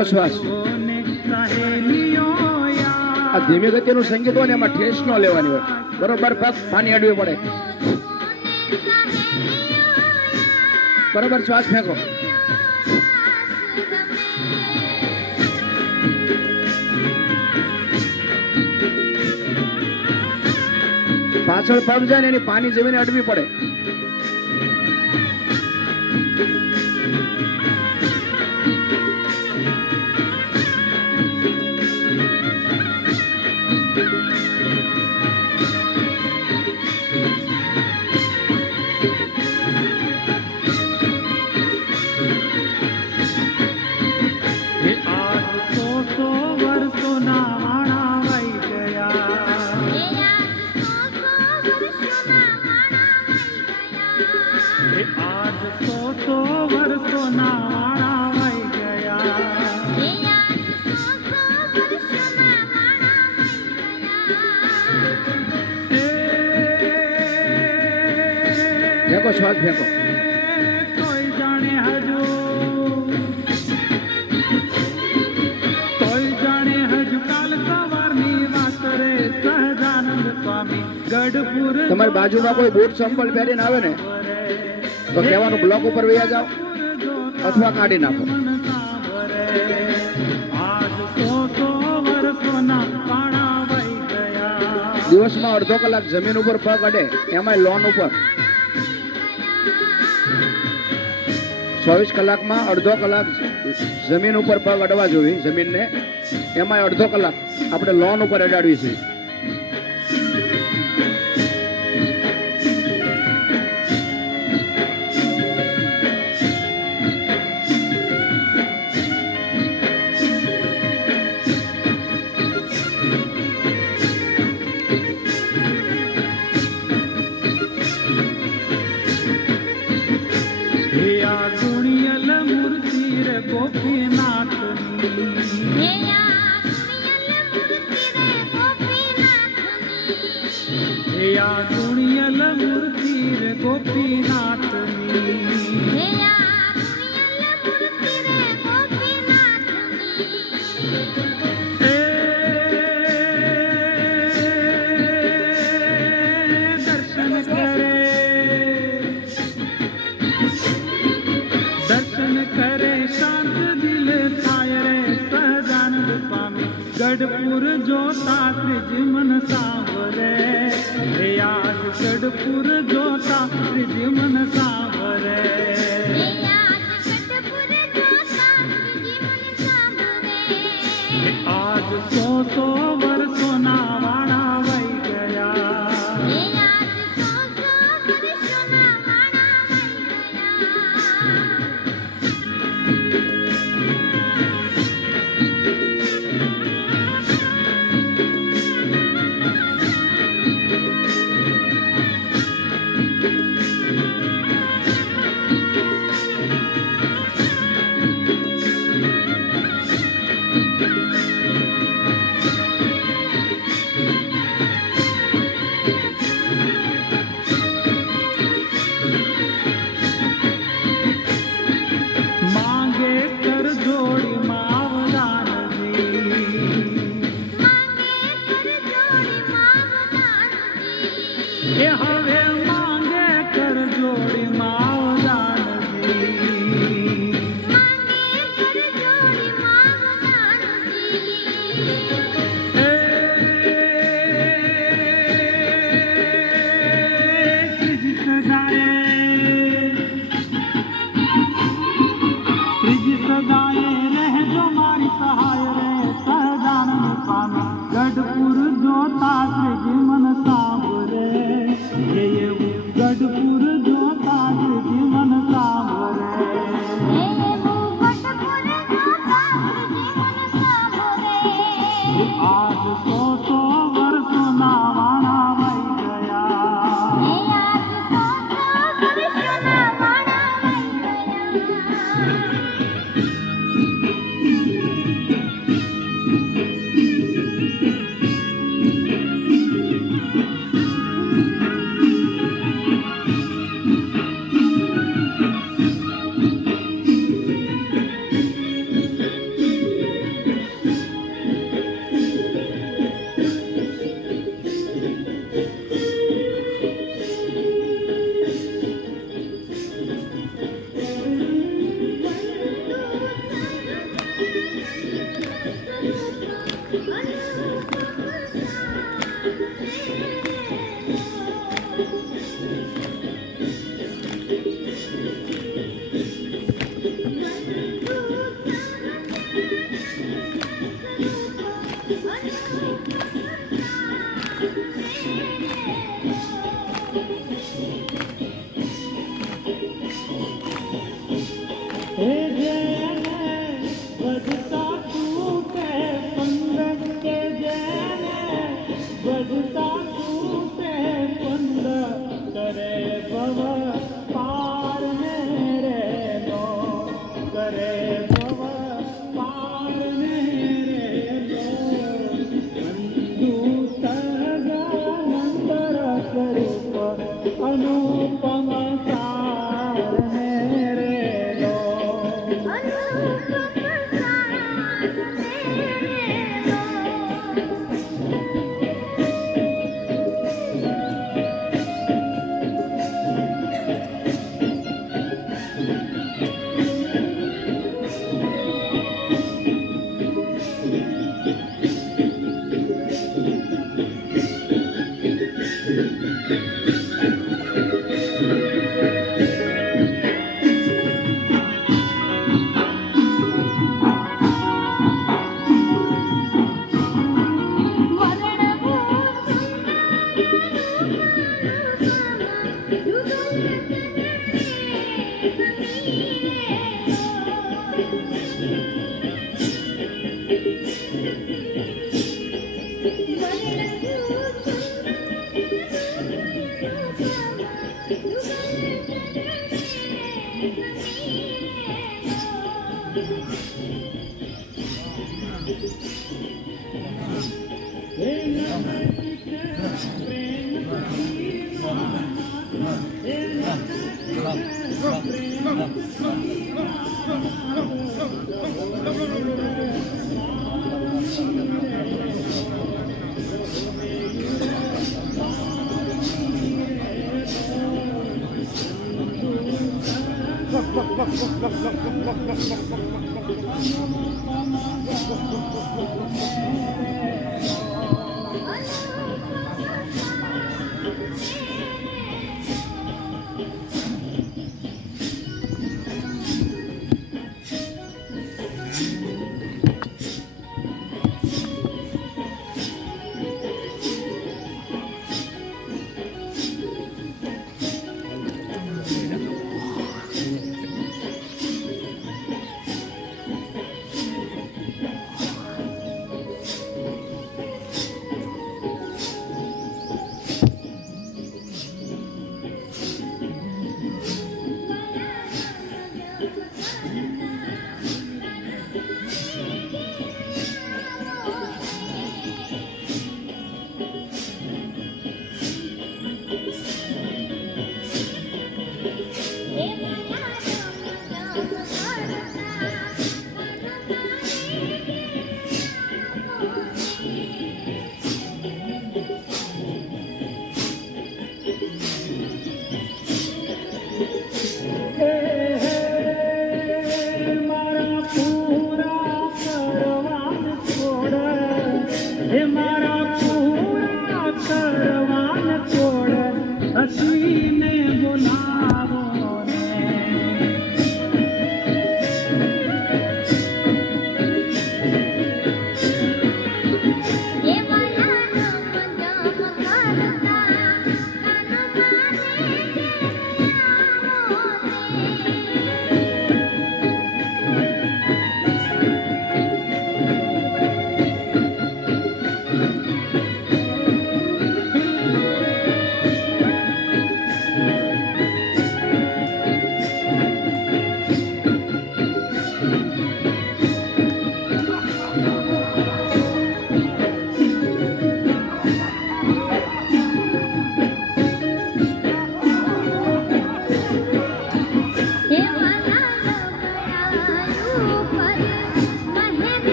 ફેંકો શ્વાસ. આ ધીમી ગતિનું સંગીત હોય ને એમાં ઠેસ ન લેવાની હોય. બરોબર પગ પાણી અડવી પડે. બરોબર શ્વાસ ફેંકો. પાછળ પગ જાય ને એની પાણી જમીને અડવી પડે. ફેંકો શ્વાસ ફેંકો. કોઈ જાણે હજુ કાલ સવારની વાત રે સહજાનંદ સ્વામી ગઢપુર. તમારી બાજુમાં કોઈ બૂટ ચંપલ પહેરીને આવે ને તો કહેવાનું બ્લોક ઉપર વયા જાઓ અથવા કાઢી નાખો. દિવસમાં અડધો કલાક જમીન ઉપર પગ અડે, એમાંય લોન ઉપર. 24 કલાકમાં અડધો કલાક જમીન ઉપર પગ અડવા જોઈએ. જમીનને એમાંય અડધો કલાક આપણે લોન ઉપર અડાડવી છે. ગઢપુર જોતા ત્રીજ મન સાંભરે. આજ ગઢપુર જોતા ત્રીજ મન સાંભરે. આજ 100 વર્ષોના વાણા વહી ગયા. ગઢપુર જોતા ત્રીજ મન સાંભરે. ગઢપુર જોતા ત્રીજ મન સાંભરે. આજ 100 વર્ષોના વાણા વહી ગયા.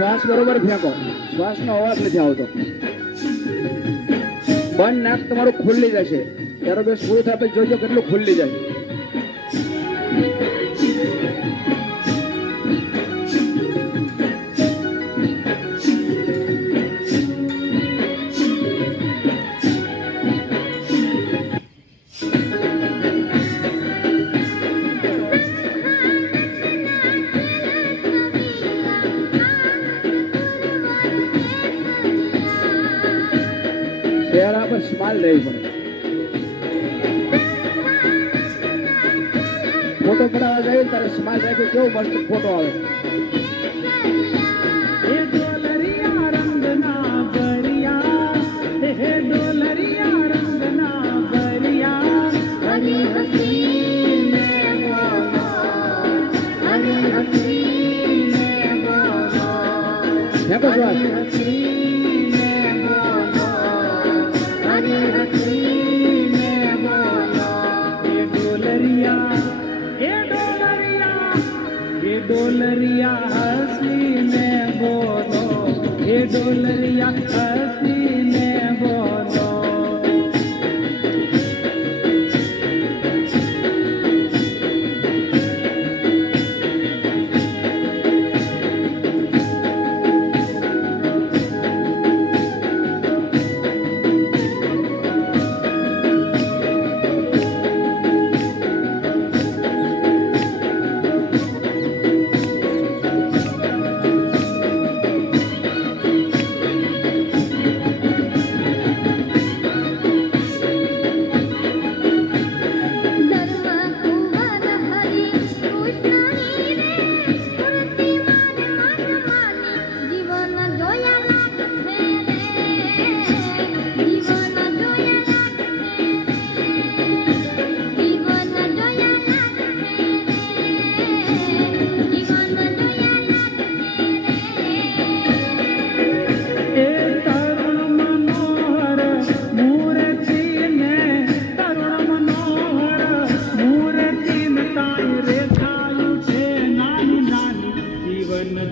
શ્વાસ બરોબર ફેંકો, શ્વાસનો અવાજ નથી આવતો. બંધ નાક તમારું ખુલ્લી જશે. એરોબિક્સ પૂરું થાય પછી જોજો કેટલું ખુલ્લી જાય. ચહેરા પર સ્માઇલ રહેવી પડે. ફોટો પડાવવા જાય ત્યારે સ્માઇલ રાખે, કેવું મસ્ત ફોટો આવે. ફેંકો શ્વાસ. डोलरिया हंसी में बोलो ડોલરિયા હસીને બોલો.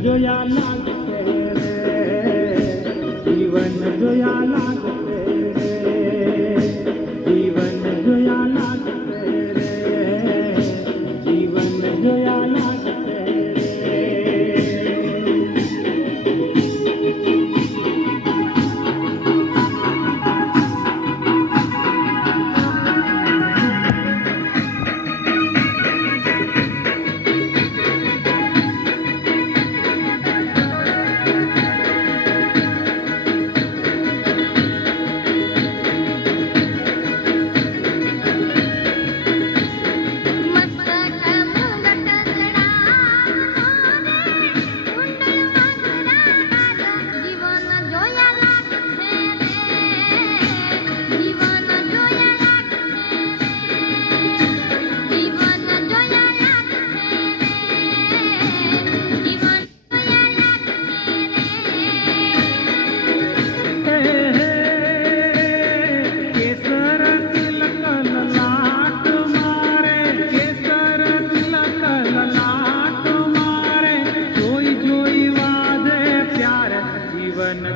જોયા લાગશે રે, જીવન જોયા લાગશે રે, જીવન જોયા લાગશે રે, જીવન જોયા લાગશે રે.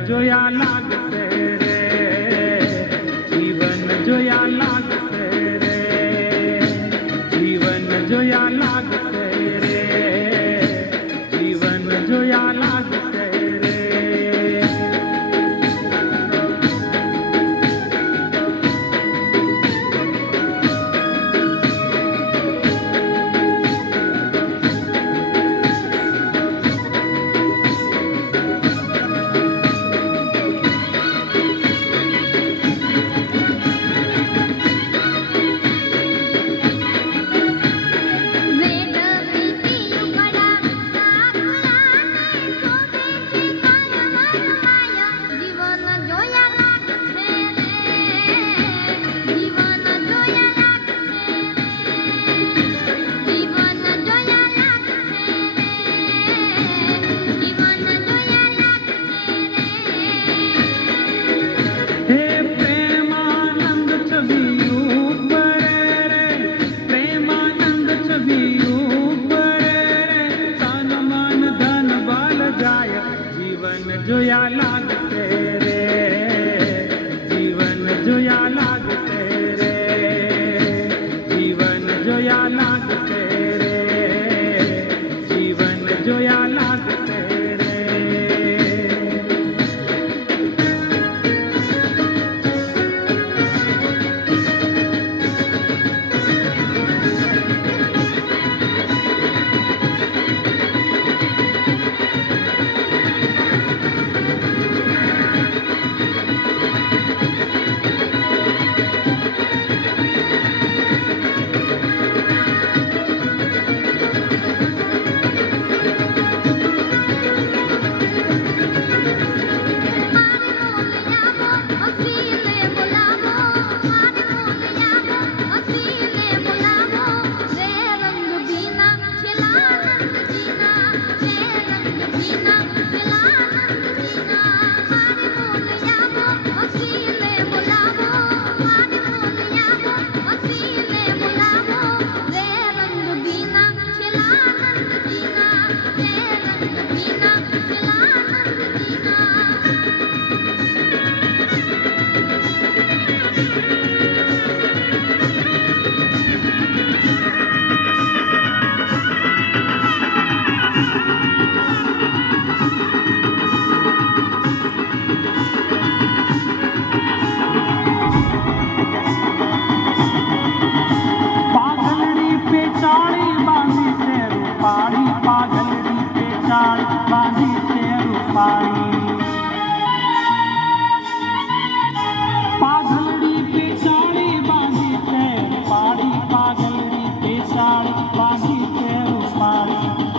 જોયા લાગશે રે, જીવન જોયા લાગશે રે, જીવન જોયા લાગશે રે, જીવન જોયા લાગશે રે. જોયા લાગશે રે, જીવન જોયા લાગશે રે, જીવન જોયા લાગશે રે, જીવન જોયા લાગશે રે. પાણી પાઘલડી પેચાળી બાંધી પેર પાડી પાઘલડી પેચાળી બાંધી પેર પાડી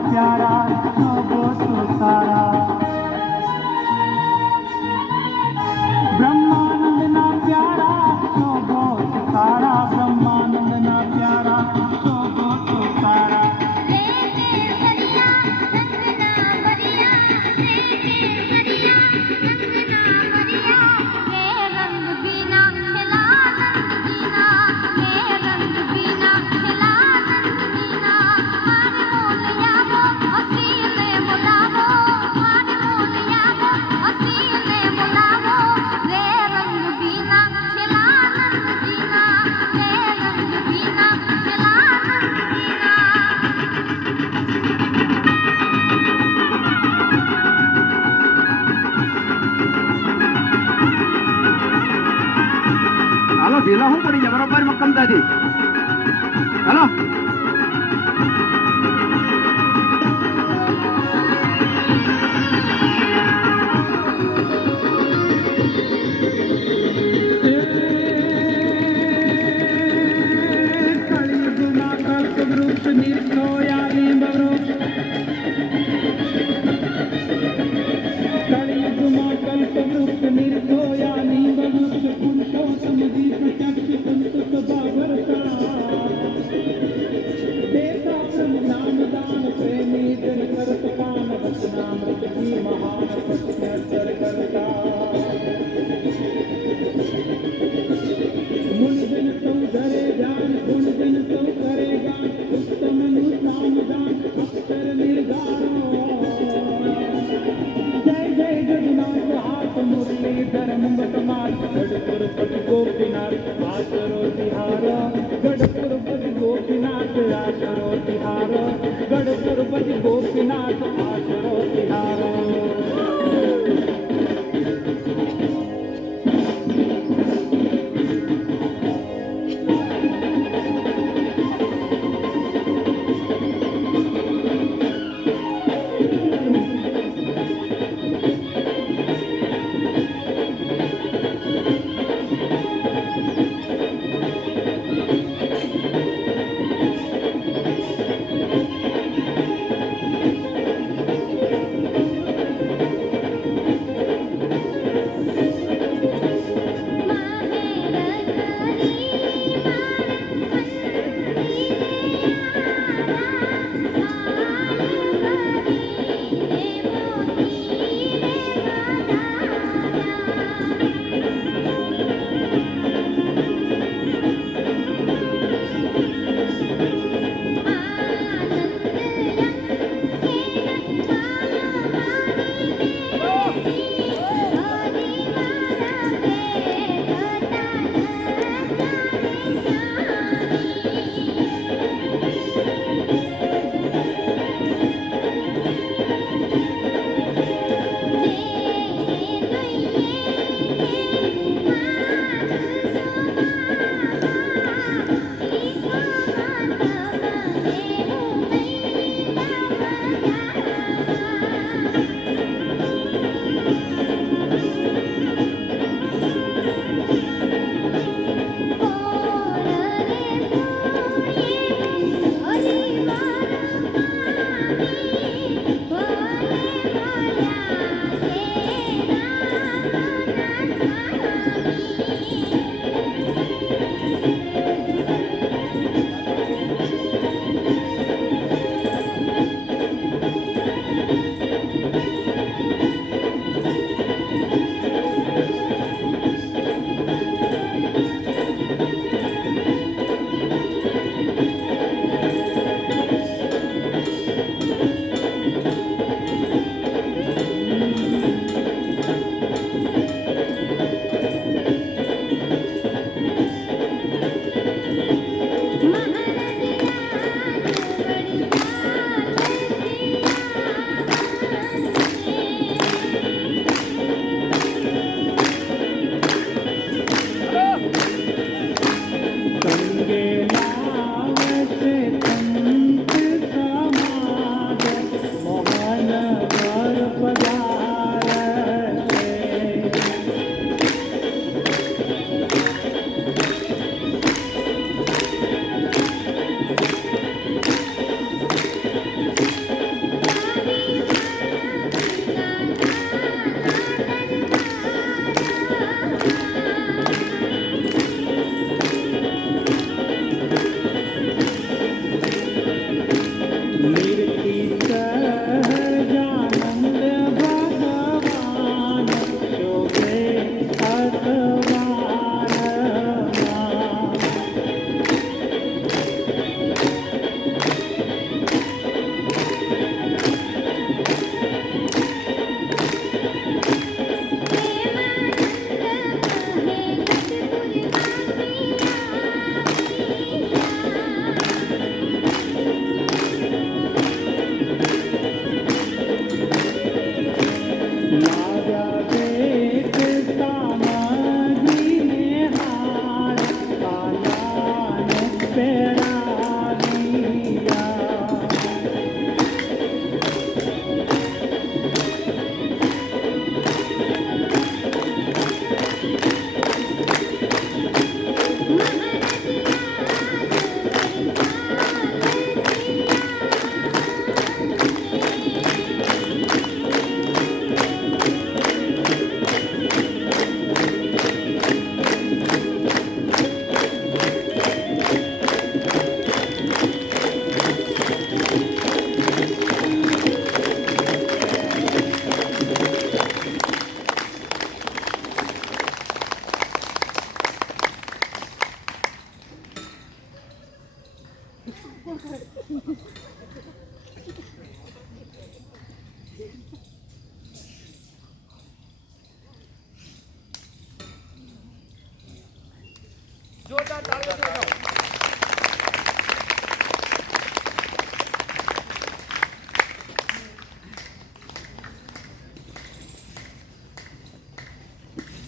प्यारा शोभो तो सारा ब्रह्मानंद ना प्यारा शोभो तो सारा ब्रह्मानंद ना प्यारा शोभो तो सारा હાલો ઢીલા હું પડી જાય બરોબર મક્કમતાથી હાલો मुरलीधर मुंबत मार गढ़पुर पति गोपीनाथ आसरो तिहार गढ़पुर पति गोपीनाथ आसरो तिहार गढ़पुर पति गोपीनाथ आसरो तिहार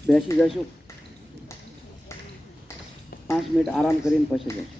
બેસી જશું 5 મિનિટ આરામ કરીને પછી જશું